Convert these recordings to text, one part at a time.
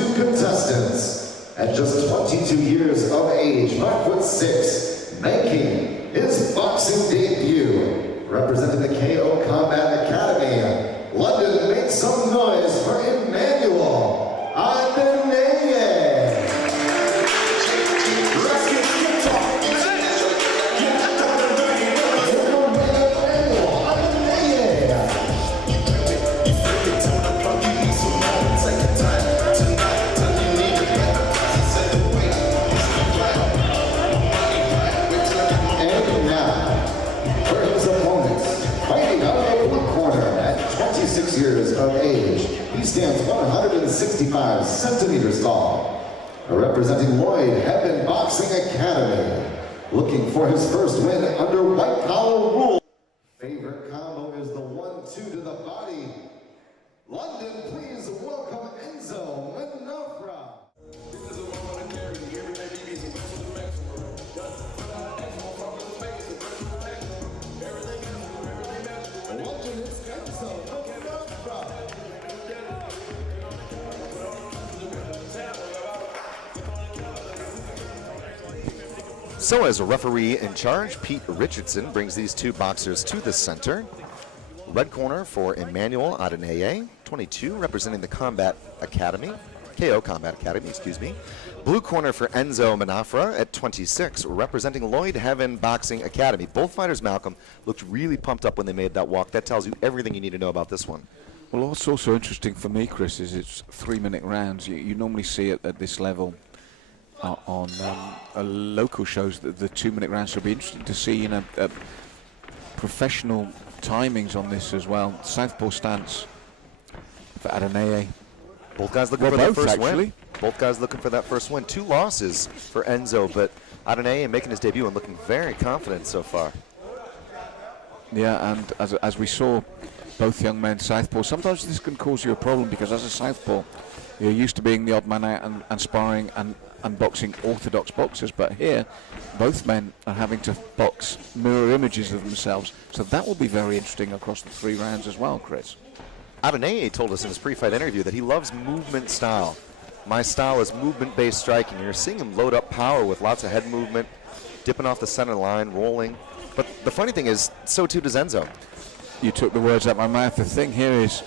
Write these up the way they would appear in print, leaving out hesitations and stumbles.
two contestants. At just 22 years of age, 5'6", making his boxing debut, representing the KO Combat Academy, London, make some noise for Emmanuel Adeneye. Years of age. He stands 165 centimeters tall. Representing Lloyd Heaven Boxing Academy. Looking for his first win under white collar rules. Favorite combo is the 1-2 to the body. London, please welcome Enzo Manafra. So as a referee in charge, Pete Richardson brings these two boxers to the center. Red corner for Emmanuel Adeneye, 22, representing the Combat Academy, KO Combat Academy, excuse me. Blue corner for Enzo Manafra at 26, representing Lloyd Heaven Boxing Academy. Both fighters, Malcolm, looked really pumped up when they made that walk. That tells you everything you need to know about this one. Well, what's also interesting for me, Chris, is it's 3-minute rounds. You normally see it at this level on local shows. The 2-minute rounds. So it'll be interesting to see, professional timings on this as well. Southpaw stance for Adeneye. Both guys looking for that first win. Both guys looking for that first win. 2 losses for Enzo, but Adeneye making his debut and looking very confident so far. Yeah, and as we saw, both young men southpaw. Sometimes this can cause you a problem because as a southpaw, you're used to being the odd man out and sparring and boxing orthodox boxers, but here both men are having to box mirror images of themselves, so that will be very interesting across the 3 rounds as well, Chris. Adeneye told us in his pre-fight interview that he loves movement style. My style is movement-based striking. You're seeing him load up power with lots of head movement, dipping off the center line, rolling. But the funny thing is, so too does Enzo. You took the words out of my mouth. The thing here is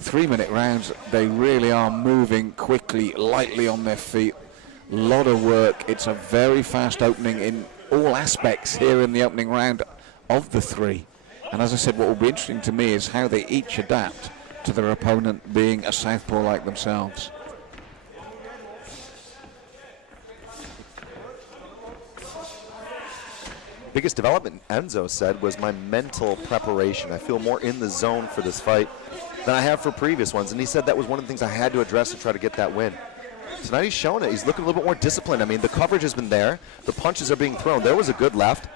3-minute rounds, they really are moving quickly, lightly on their feet. A lot of work. It's a very fast opening in all aspects here in the opening round of the 3. And as I said, what will be interesting to me is how they each adapt to their opponent being a southpaw like themselves. Biggest development, Enzo said, was my mental preparation. I feel more in the zone for this fight than I have for previous ones. And he said that was one of the things I had to address to try to get that win. Tonight he's shown it. He's looking a little bit more disciplined. I mean, the coverage has been there. The punches are being thrown. There was a good left,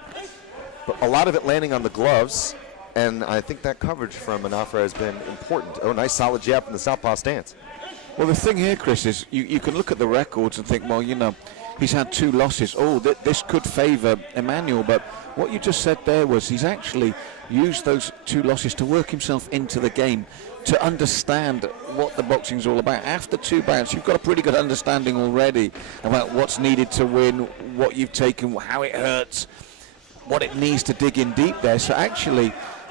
but a lot of it landing on the gloves. And I think that coverage from Manafra has been important. Oh, nice solid jab from the southpaw stance. Well, the thing here, Chris, is you can look at the records and think, well, he's had 2 losses. Oh, this could favor Emmanuel, but what you just said there was he's actually used those 2 losses to work himself into the game, to understand what the boxing's all about. After 2 bouts, you've got a pretty good understanding already about what's needed to win, what you've taken, how it hurts, what it needs to dig in deep there. So actually,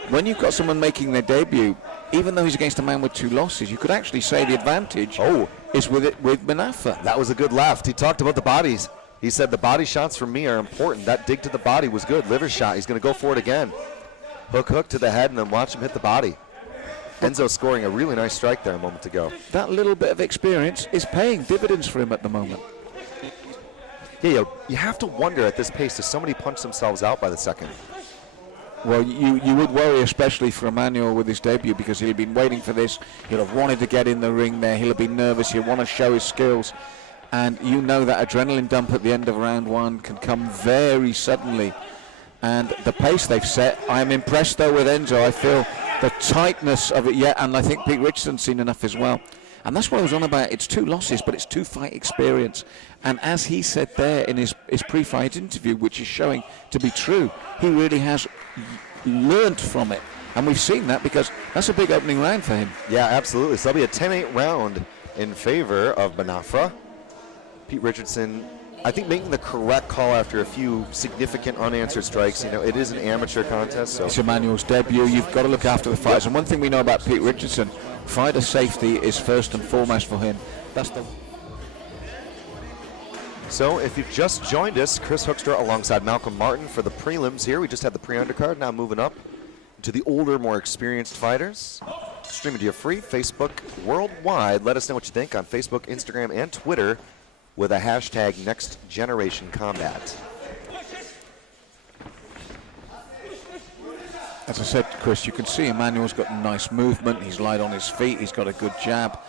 when you've got someone making their debut, even though he's against a man with 2 losses, you could actually say the advantage is with Manafra. That was a good left. He talked about the bodies. He said the body shots for me are important. That dig to the body was good. Liver shot. He's going to go for it again. Hook to the head and then watch him hit the body. Enzo scoring a really nice strike there a moment ago. That little bit of experience is paying dividends for him at the moment. Yeah, you have to wonder at this pace, does somebody punch themselves out by the second? Well, you would worry, especially for Emmanuel with his debut, because he'll have been waiting for this. He'll have wanted to get in the ring there. He'll have been nervous. He'll want to show his skills. And you know that adrenaline dump at the end of round 1 can come very suddenly. And the pace they've set, I am impressed, though, with Enzo. I feel the tightness of it yet, and I think Pete Richardson's seen enough as well. And that's what I was on about. It's 2 losses, but it's 2 fight experience. And as he said there in his pre-fight interview, which is showing to be true, he really has learned from it. And we've seen that because that's a big opening round for him. Yeah, absolutely. So that'll be a 10-8 round in favor of Manafra. Pete Richardson, I think, making the correct call after a few significant unanswered strikes. You know, it is an amateur contest, so it's Emmanuel's debut. You've got to look after the fighters. And one thing we know about Pete Richardson, fighter safety is first and foremost for him. That's the... So if you've just joined us, Chris Hoekstra alongside Malcolm Martin for the prelims here. We just had the pre-undercard, now moving up to the older, more experienced fighters. Streaming to you free, Facebook worldwide. Let us know what you think on Facebook, Instagram, and Twitter with a hashtag #NextGenerationCombat. As I said, Chris, you can see Emmanuel's got nice movement. He's light on his feet. He's got a good jab.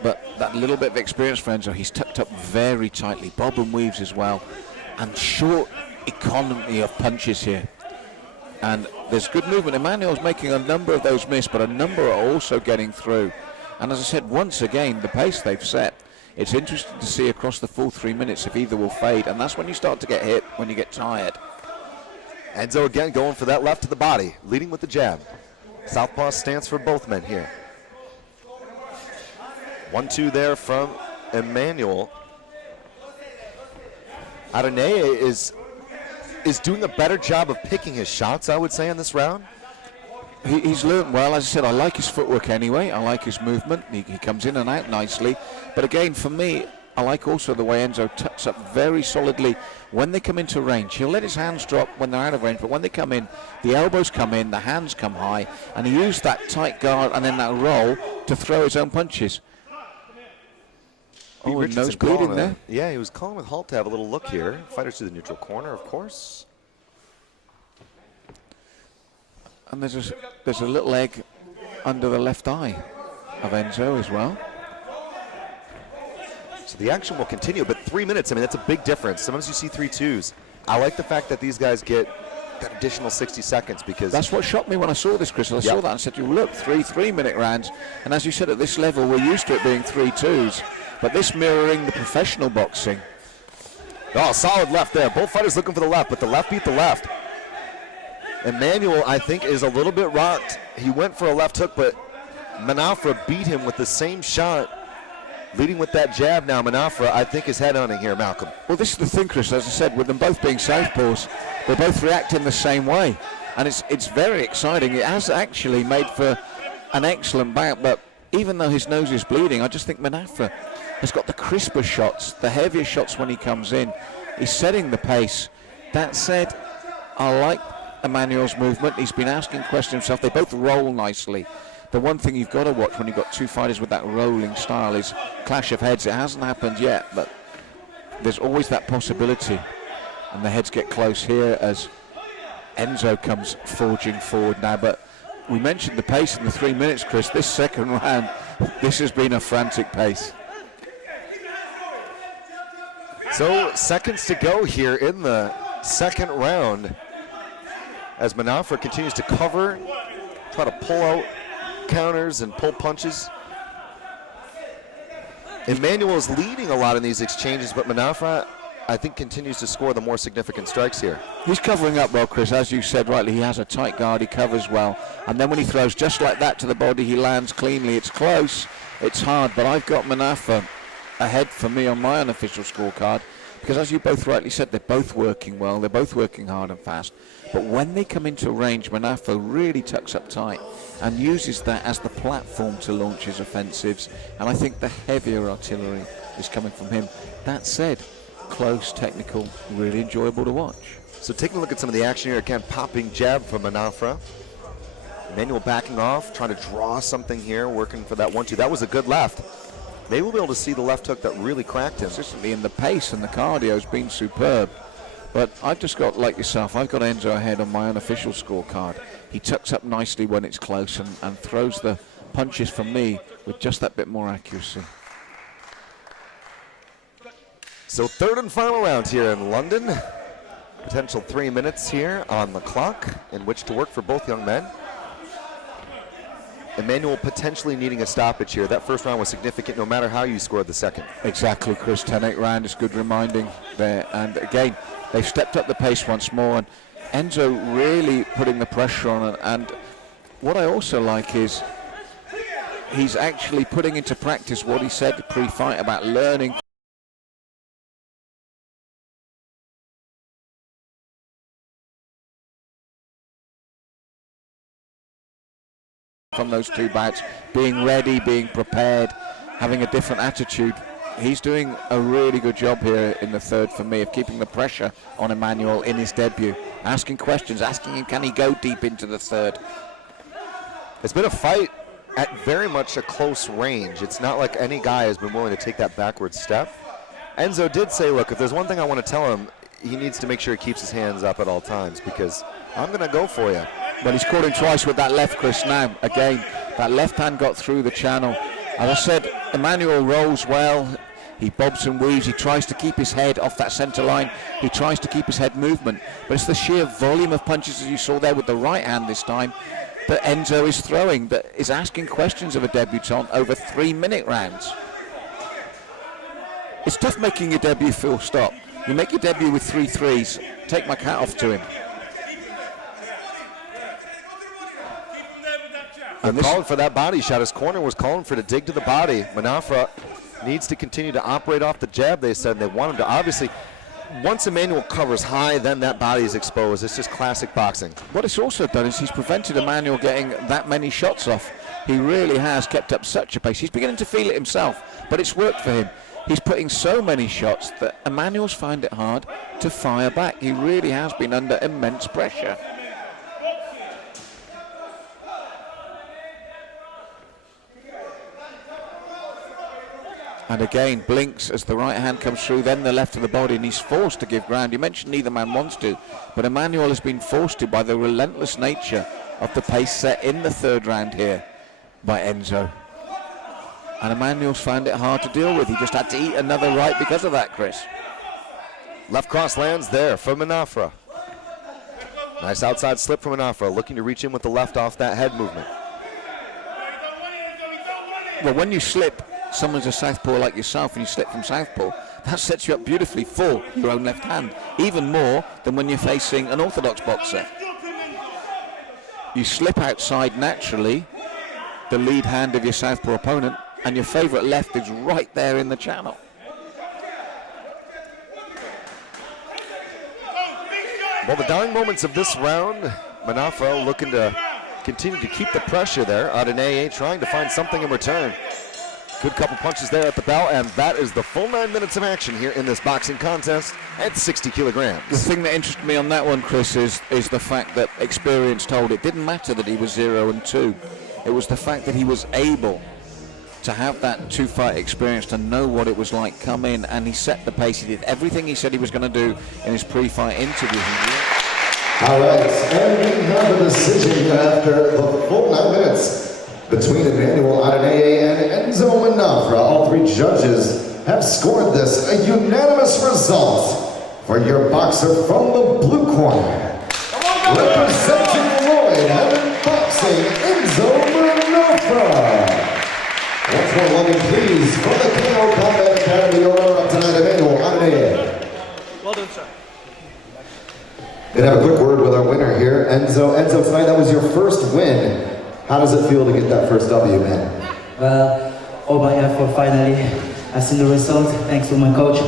But that little bit of experience for Enzo, he's tucked up very tightly. Bob and weaves as well. And short economy of punches here. And there's good movement. Emmanuel's making a number of those miss, but a number are also getting through. And as I said, once again, the pace they've set, it's interesting to see across the full 3 minutes if either will fade. And that's when you start to get hit, when you get tired. Enzo again going for that left to the body, leading with the jab. Southpaw stance for both men here. 1-2 there from Emmanuel. Adeneye is doing a better job of picking his shots, I would say, in this round. He's learned well. As I said, I like his footwork anyway. I like his movement. He comes in and out nicely. But again, for me, I like also the way Enzo tucks up very solidly when they come into range. He'll let his hands drop when they're out of range, but when they come in, the elbows come in, the hands come high, and he used that tight guard and then that roll to throw his own punches. Oh, and nose bleeding there. Yeah, he was calling with Halt to have a little look here. Fighters to the neutral corner, of course. And there's a little egg under the left eye of Enzo as well. So the action will continue, but 3 minutes, I mean, that's a big difference. Sometimes you see 3-2s. I like the fact that these guys get that additional 60 seconds because... That's what shocked me when I saw this, Chris. I saw that and said, look, 3-minute rounds. And as you said, at this level, we're used to it being 3-2s. But this mirroring the professional boxing. Oh, solid left there. Both fighters looking for the left, but the left beat the left. Emmanuel, I think, is a little bit rocked. He went for a left hook, but Manafra beat him with the same shot. Leading with that jab now, Manafra, I think, is head-hunting here, Malcolm. Well, this is the thing, Chris, as I said, with them both being southpaws, they both react in the same way. And it's very exciting. It has actually made for an excellent bout, but even though his nose is bleeding, I just think Manafra has got the crisper shots, the heavier shots when he comes in. He's setting the pace. That said, I like Emmanuel's movement. He's been asking questions himself. They both roll nicely. The one thing you've got to watch when you've got two fighters with that rolling style is clash of heads. It hasn't happened yet, but there's always that possibility. And the heads get close here as Enzo comes forging forward now. But we mentioned the pace in the 3 minutes, Chris. This second round, this has been a frantic pace. So seconds to go here in the second round as Manafra continues to cover, try to pull out counters and pull punches. Emmanuel is leading a lot in these exchanges, but Manafra, I think, continues to score the more significant strikes here. He's covering up well, Chris. As you said rightly, he has a tight guard, he covers well. And then when he throws just like that to the body, he lands cleanly. It's close, it's hard, but I've got Manafra ahead for me on my unofficial scorecard because, as you both rightly said, they're both working well, they're both working hard and fast. But when they come into range, Manafra really tucks up tight and uses that as the platform to launch his offensives. And I think the heavier artillery is coming from him. That said, close, technical, really enjoyable to watch. So taking a look at some of the action here, again, popping jab from Manafra. Emmanuel backing off, trying to draw something here, working for that 1-2. That was a good left. Maybe we'll be able to see the left hook that really cracked him. Consistently, and the pace and the cardio has been superb. But I've just got, like yourself, I've got Enzo ahead on my unofficial scorecard. He tucks up nicely when it's close and throws the punches from me with just that bit more accuracy. So third and final round here in London. Potential 3 minutes here on the clock in which to work for both young men. Emmanuel potentially needing a stoppage here. That first round was significant no matter how you scored the second. Exactly, Chris. 10-8 round is good reminding there. And again, they've stepped up the pace once more. And Enzo really putting the pressure on it. And what I also like is he's actually putting into practice what he said pre-fight about learning from those two bouts, being ready, being prepared, having a different attitude. He's doing a really good job here in the third for me of keeping the pressure on Emmanuel in his debut, asking questions, asking him can he go deep into the third. It's been a fight at very much a close range. It's not like any guy has been willing to take that backward step. Enzo did say, look, if there's one thing I want to tell him, he needs to make sure he keeps his hands up at all times because I'm going to go for you. But he's caught him twice with that left, Chris. Now, again, that left hand got through the channel. As I said, Emmanuel rolls well. He bobs and weaves. He tries to keep his head off that center line. He tries to keep his head movement. But it's the sheer volume of punches, as you saw there with the right hand this time, that Enzo is throwing, that is asking questions of a debutant over 3-minute rounds. It's tough making your debut full stop. You make your debut with 3 threes. Take my hat off to him. They're calling for that body shot. His corner was calling for to dig to the body. Manafra needs to continue to operate off the jab, they said. They want him to, obviously, once Emmanuel covers high, then that body is exposed. It's just classic boxing. What it's also done is he's prevented Emmanuel getting that many shots off. He really has kept up such a pace. He's beginning to feel it himself, but it's worked for him. He's putting so many shots that Emmanuel's find it hard to fire back. He really has been under immense pressure. And again, blinks as the right hand comes through, then the left of the body, and he's forced to give ground. You mentioned neither man wants to, but Emmanuel has been forced to by the relentless nature of the pace set in the third round here by Enzo. And Emmanuel's found it hard to deal with. He just had to eat another right because of that, Chris. Left cross lands there for Manafra. Nice outside slip from Manafra, looking to reach in with the left off that head movement. Well, when you slip, someone's a southpaw like yourself and you slip from southpaw, that sets you up beautifully for your own left hand, even more than when you're facing an orthodox boxer. You slip outside naturally, the lead hand of your southpaw opponent, and your favorite left is right there in the channel. Well, the dying moments of this round, Manafra looking to continue to keep the pressure there. Adonai trying to find something in return. Good couple punches there at the bell, and that is the full 9 minutes of action here in this boxing contest at 60 kilograms. The thing that interested me on that one, Chris, is the fact that experience told it didn't matter that he was 0-2. It was the fact that he was able to have that 2-fight experience, to know what it was like, come in, and he set the pace. He did everything he said he was going to do in his pre-fight interview. All right, and we have a decision after the full 9 minutes between Emmanuel Adonai and Enzo Manafra. All 3 judges have scored this a unanimous result for your boxer from the blue corner. Representing Lloyd Heaven Boxing, Enzo Manafra. Once more, welcome please from the KO Combat Academy, owner of tonight, Emmanuel Adonai. Well done, sir. Gonna have a quick word with our winner here, Enzo. Enzo, tonight that was your first win. How does it feel to get that first W, man? Well, all my effort finally. I seen the result thanks to my coach,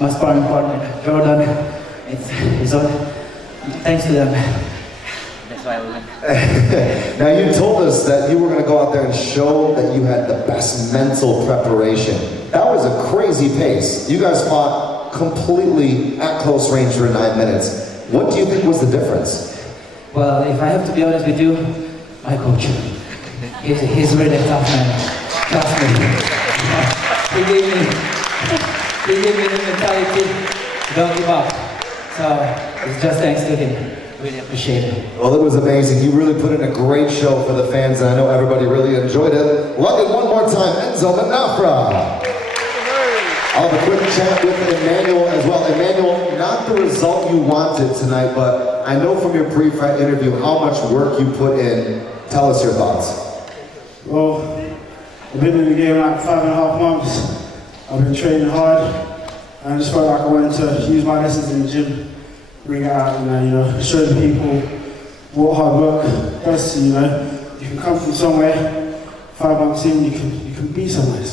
my sparring partner, Jordan. It's all thanks to them. That's why we win. Now you told us that you were going to go out there and show that you had the best mental preparation. That was a crazy pace. You guys fought completely at close range for 9 minutes. What do you think was the difference? Well, if I have to be honest with you, my coach, he's really a tough man. Trust me. He gave me the mentality, don't give up. So it's just thanks to him. Really appreciate it. Well, it was amazing. You really put in a great show for the fans, and I know everybody really enjoyed it. Love it one more time, Enzo Manafra. I'll have a quick chat with Emmanuel as well. Emmanuel, not the result you wanted tonight, but I know from your pre-fight interview how much work you put in. Tell us your thoughts. Well, I've been in the game like 5.5 months. I've been training hard. I just felt like I wanted to use my lessons in the gym, bring it out and show the people what hard work does to you. You can come from somewhere, 5 months in, you can be somewhere.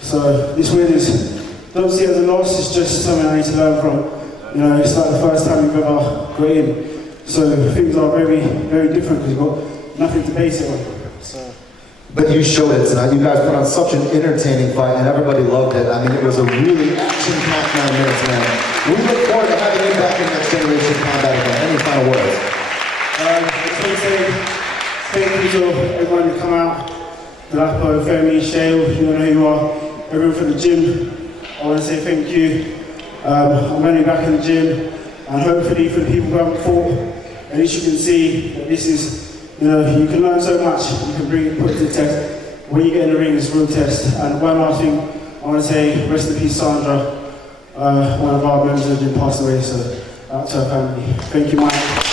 So this win is, don't see it as a loss, it's just something I need to learn from. You know, it's like the first time you've ever got in. So things are very, very different because you've got nothing to base it on. But you showed it tonight. You guys put on such an entertaining fight, and everybody loved it. I mean, it was a really action-packed 9 minutes, man. We look forward to having you back in Next Generation Combat again. Any final words? I just want to say thank you to everyone who come out. Delapo, Femi, Shale, you know who you are. Everyone from the gym, I want to say thank you. I'm only back in the gym, and hopefully for the people who haven't fought, at least you can see that this is, you know, you can learn so much, you can bring it, put it to the test. When you get in the ring, it's a real test. And one last thing, I want to say, rest in peace, Sandra. One of our members has been passed away, so to her family. Thank you, Mike.